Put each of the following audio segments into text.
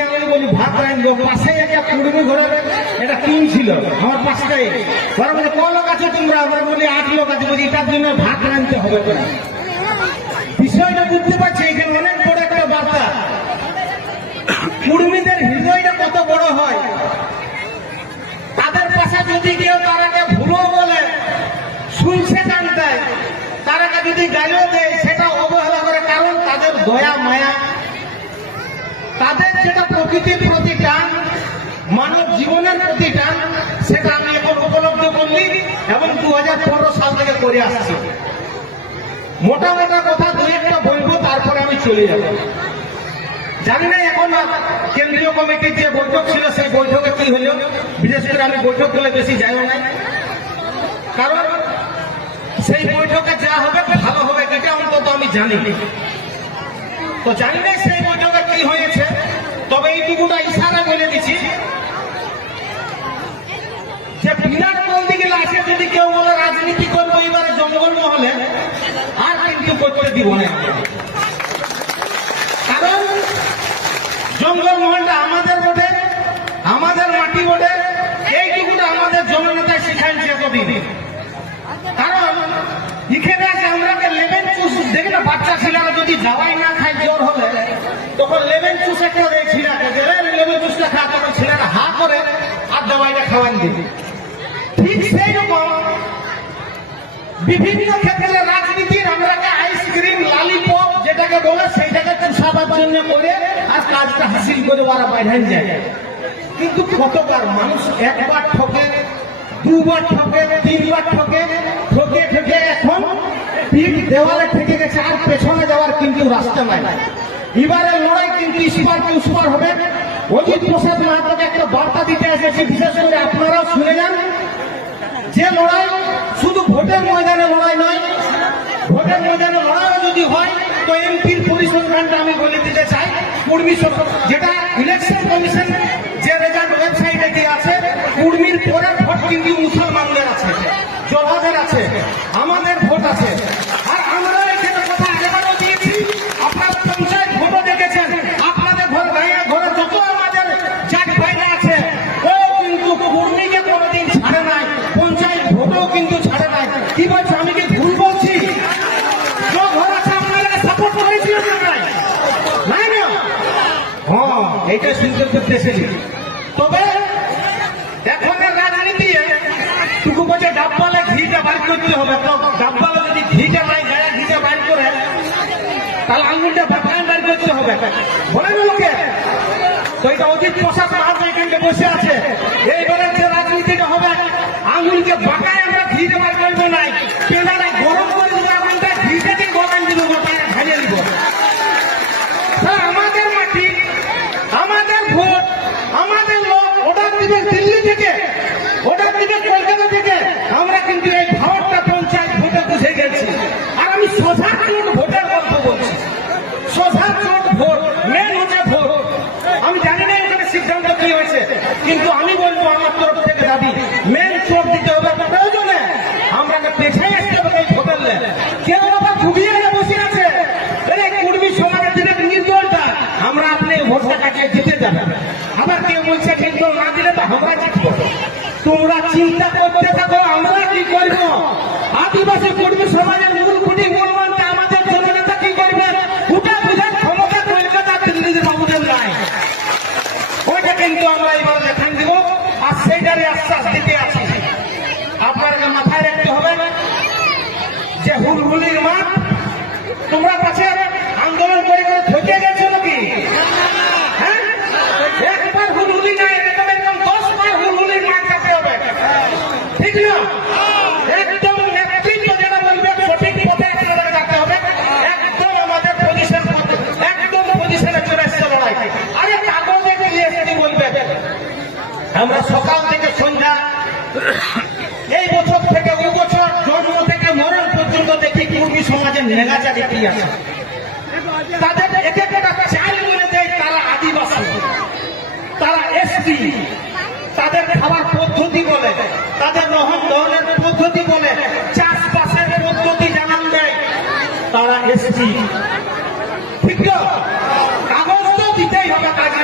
বলে আমি বলি ভাত রাঁধবো, পাশে একটা কুড়মি ঘরের একটা টিম ছিল আমার পাশটাই, ওরা বলে ক লোক আছে তোমরা? আমরা বলি 8 লোক আছে। বলি এটার জন্য ভাত রাঁধতে হবে করে। বিষয়টা বুঝতে পারছি, এখানে অনেক বড় একটা বার্তা। কুড়মিদের হৃদয়টা কত বড় হয়, তাদের পাশে যদি কেউ তারাকে ভুলো বলে শুনছে জানতে, তারাকে যদি গালিও দেয় সেটা অবহেলা করে, কারণ তাদের দয়া মায়া, তাদের যেটা প্রকৃতির প্রতি টান, মানব জীবনের প্রতি টান, সেটা আমি এখন উপলব্ধি করলি এবং 2015 সাল থেকে করে আসছি। মোটা মোটা কথা দুই একটা বলবো, তারপরে আমি চলে যাব। জানি না এখন কেন্দ্রীয় কমিটির যে বৈঠক ছিল সেই বৈঠকে কি হলো, বিশেষ করে আমি বৈঠক গুলো বেশি যাইও নাই, কারণ সেই বৈঠকে যা হবে ভালো হবে এটা অন্তত আমি জানি। তো জানি না সেই বৈঠকে কি হয়েছে, তবে এইটুকুটা ইশারা বলে দিচ্ছি যে বিরাট মন্দির আছে, যদি কেউ বলে রাজনীতি করবো এবারে জঙ্গল মহলে, আর কিন্তু করতে দিব না। কারণ জঙ্গল মহলটা আমাদের বটে, আমাদের মাটি বটে, এইটুকুটা আমাদের জননেতায় শিখাইছে এতদিন। কারণ এখানে আমরা লেবেন চুষ দেখি না, বাচ্চা ছেলেরা যদি যাওয়াই না খায় জ্বর হলে, তখন লেবেন চুষ একটা দেয় ছেলেকে, লেবেন চুষটা খা, তখন ছেলেরা হা করে আর দবাইটা খাওয়ান দিবে। ঠিক সেই রকম বিভিন্ন ক্ষেত্রে রাজনীতির আমরাকে আইসক্রিম লালিপপ যেটাকে বলে সেইটাকে চুষাবার জন্য করে আর কাজটা হাসিল করে ওরা বাইরে যায়। কিন্তু কতবার মানুষ একবার ঠকে, দুবার ঠকে, 3বার ঠকে, ঠকে ঠকে এখন পিঠ দেওয়ালে ঠেকে গেছে, আর পেছনে যাওয়ার কিন্তু রাস্তা নাই। এবারে লড়াই কিন্তু ইস্পার হবে। অজিত প্রসাদ মাহাতোকে একটা বার্তা দিতে এসেছি, বিশেষ করে আপনারাও শুনে যান। যে লড়াই শুধু ভোটের ময়দানে লড়াই নয়, ভোটের ময়দানে লড়াইও যদি হয় তো এমপির পরিসংখ্যানটা আমি বলে দিতে চাই। কুর্মী যেটা ইলেকশন কমিশন যে রেজাল্ট ওয়েবসাইটে দিয়ে আছে, কুর্মীর পরের ভোট কিন্তু মুসলমানদের আছে, জওয়াদের আছে, আমাদের ভোট আছে। আর আমরা এখানে কথা আগেবারও দিয়েছি, আপনার পঞ্চায়েত ভোটও দেখেছেন, আপনাদের ঘরে যত আমাদের জাত ভাইরা আছে ও কিন্তু কুর্মীকে কোনোদিন ছাড়ে নাই, পঞ্চায়েত ভোটও কিন্তু ছাড়ে নাই। কি বলছে, আমি কি ভুল বলছি? ঘর আছে আপনারা সাপোর্ট করেছিল নাই না? হ্যাঁ, এইটা শুনতে করতেছে। তবে এখন রাজনীতি টুকু বলছে ডাব্বালে ঘিটা বার করতে হবে, তো ডাব্বালে যদি ঘিটা নাই, গায়ে ঘিটা বার করে, তাহলে আঙুলটা বাঁকায় বার করতে হবে, বলে না লোকে। তো এটা অজিত প্রসাদ মাহাতো এখানে বসে আছে, এইবারে যে রাজনীতিটা হবে আঙুলকে বাঁকায় আমরা ঘিটা বার করবো নাই, পেনারা গরম করে দেবো, আঙুলটা ঘিটাকে গরম দিব, গোটায় ভেজে দিব। আমাদের মাটি, আমাদের ভোট, আমাদের লোক অর্ডার দিবে দিল্লি থেকে, অর্ডার দিবে কলকাতা থেকে। আমরা কিন্তু এই ভারতটা পঞ্চায়েত ভোটে বুঝে গেছি। আর আমি সোজা চোট ভোটের গল্প বলছি, সোজা চোট ভোট, মেন হচ্ছে ভোট। আমি জানি না এখানে সিদ্ধান্ত কি হয়েছে, কিন্তু আমি বলবো আমার তরফ থেকে দাবি, মেন চোট দিতে হবে। প্রয়োজনে আমরা পেছনে আসতে হবে এই ভোটের। কেউ আবার ঘুমিয়ে বসে আছে, কুর্মী সমাজের দিকে নির্দলটা আমরা আপনি ভোটটা কাটিয়ে জিতে যাবেন। আবার কেউ বলছে কিন্তু না দিলে তো আমরা জিতবো। তোমরা চিন্তা করতে থাকো, আমরা কি করবো। আদিবাসী কর্মী সমাজের মূল খুঁটি মূলমন্ত্রী আমাদের জননেতা কি করবে, গোটা বুঝার ক্ষমতা কলকাতা দিল্লির বাবুদের নাই। ওইটা কিন্তু আমরা এবার দেখান দিব, আর সেইটারই আশ্বাস দিতে আছি। আপনাকে মাথায় রাখতে হবে যে হুলহুলির মাঠ, তোমরা কাছে আন্দোলন করে করে ঠকে গেছো নাকি? হ্যাঁ, একবার হুলহুলি নাই, একদম 10 বার হুলহুলির মাঠ কাটতে হবে, ঠিক না? একদম নেতৃত্ব যেটা বলবে সঠিক পথে আপনাদের কাটতে হবে, একদম আমাদের পজিশন, একদম পজিশনে চলে এসছে লড়াই। আরে কাগজে কি এসে বলবে, আমরা সকাল থেকে সন্ধ্যা, এই বছর থেকে ও বছর, জন্ম থেকে মরণ পর্যন্ত দেখি কুর্মী সমাজের নেগাচারি কি আছে। তাদের এক একটা চাল মনে দেয় তারা আদিবাসী, তারা এসটি, তাদের খাবার পদ্ধতি বলে, তাদের রহন দহনের পদ্ধতি বলে, চাষবাসের পদ্ধতি জানান দেয়, তারা এসটি। ঠিক তো, কাগজ তো দিতেই হবে, কাজে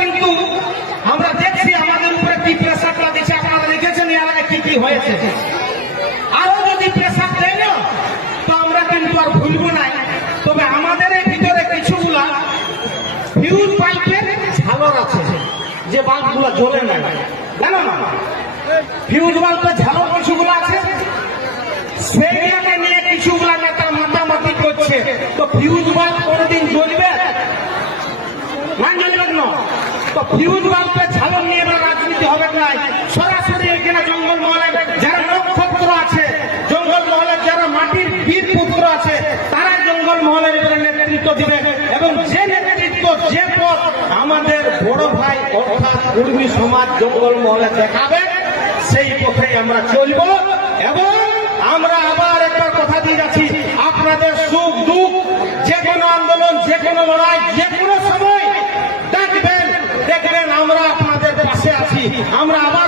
কিন্তু আমরা দেখছি আমাদের উপরে কি প্রেসারটা দিচ্ছে। আপনারা দেখেছেন এর আগে কি কি হয়েছে। আরো যদি প্রেসার দেয় না তো আমরা কিন্তু আর ভুলবো না। তবে আমাদের এই ভিতরে কিছুগুলা ফিউজ পাইপের ঝালর আছে, যে বাল্বগুলো জ্বলে না, জানো না? ফিউজ বাল্বের ঝালর কিছুগুলো আছে, সেইটাকে নিয়ে কিছুগুলা নেতা মাতামাতি করছে। তো ফিউজ বাল্ব কোনদিন জ্বলবে না, জ্বলবে না। তো ফিউজ বাল্বের ঝালর নিয়ে এবার রাজনীতি হবে না। সরাসরি এখানে জঙ্গল মহলের যারা নক্ষত্র আছে, জঙ্গল মহলের যারা মাটির বীর পুত্র আছে, তারা জঙ্গল মহলের এবারে নেতৃত্ব দিবে। এবং যে নেতৃত্ব, যে পথ আমাদের বড় ভাই অর্থাৎ কুর্মী সমাজ জঙ্গল মহলে দেখাবে, সেই পথেই আমরা চলব। এবং আমরা আবার একটা কথা দিয়ে যাচ্ছি, আপনাদের সুখ দুঃখ, যে কোনো আন্দোলন, যে কোনো লড়াই, যে কোনো সময় ডাকবেন, দেখবেন আমরা আপনাদের পাশে আছি। আমরা আবার